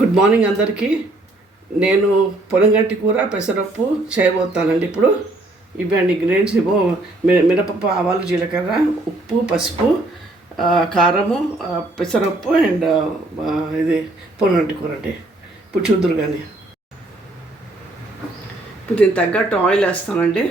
Good morning అందరికీ. నేను పొలంగంటి కూర పెసరపప్పు చేయబోతానండి. ఇప్పుడు ఇవ్వండి ఇంగ్రీడియంట్స్. ఇవో మినపప్పు, ఆవాలు, జీలకర్ర, ఉప్పు, పసుపు, కారము, పెసరపప్పు అండ్ ఇది పొలంగంటి కూర అండి. ఇప్పుడు చూద్దురు కానీ. ఇప్పుడు దీనికి తగ్గట్టు ఆయిల్ వేస్తానండి.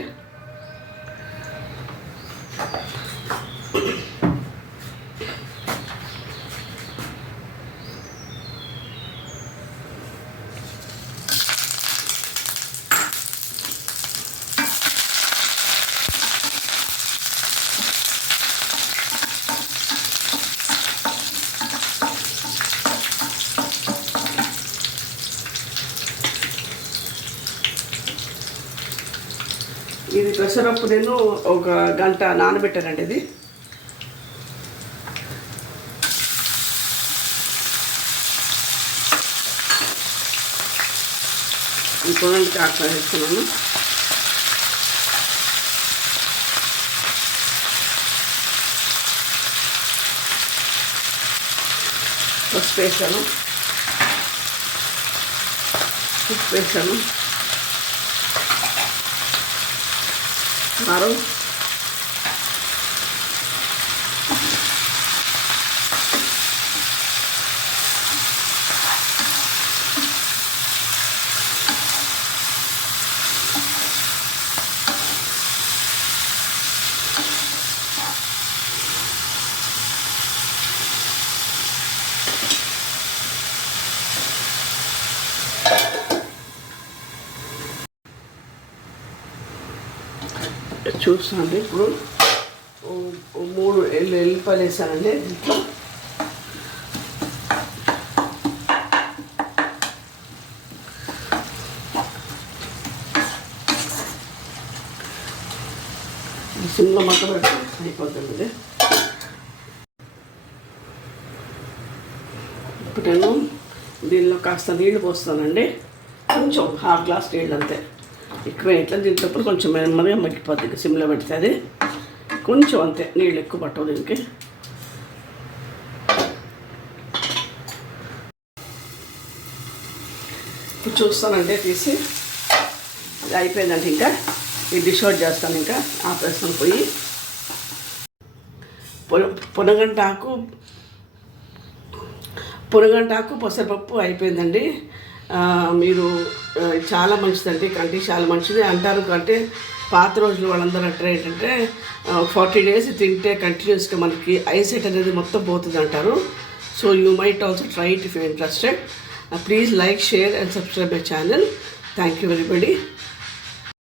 ఇది పెసరపప్పు నేను ఒక గంట నానబెట్టానండి. ఇది ఈ పొలానికి అట్లా వేస్తున్నాను. పసుపు వేసాను, ఉప్పు వేసాను, కారం, చూస్తానండి. ఇప్పుడు 3 ఎల్లిపాయలు వేసానండి. ఇంట్లో సిమ్లో మక్క పెట్టి అయిపోతుంది. ఇప్పుడు నేను దీనిలో కాస్త నీళ్ళు పోస్తానండి. కొంచెం ½ గ్లాస్ నీళ్ళు అంతే, ఎక్కువ ఇట్లా దీంట్లో కొంచెం నెమ్మదిగా మగ్గిపోతుంది. సిమ్లో పెడితే అది కొంచెం అంతే, నీళ్ళు ఎక్కువ పట్టవు దీనికి. ఇప్పుడు చూస్తానంటే తీసి అది అయిపోయిందంటే ఇంకా ఈ డిష్ అవుట్ చేస్తాను. ఇంకా ఆపేస్తాను పోయి. పొనగంటాకు పెసరపప్పు అయిపోయిందండి. మీరు చాలా మంచిదండి, కంటికి చాలా మంచిది అంటారు. అంటే పాత రోజులు వాళ్ళందరూ అంటే ఏంటంటే 40 days తింటే కంటిన్యూస్గా మనకి ఐసైట్ అనేది మొత్తం పోతుంది అంటారు. So you might also try it if you interested. Please like, share and subscribe my channel. Thank you everybody.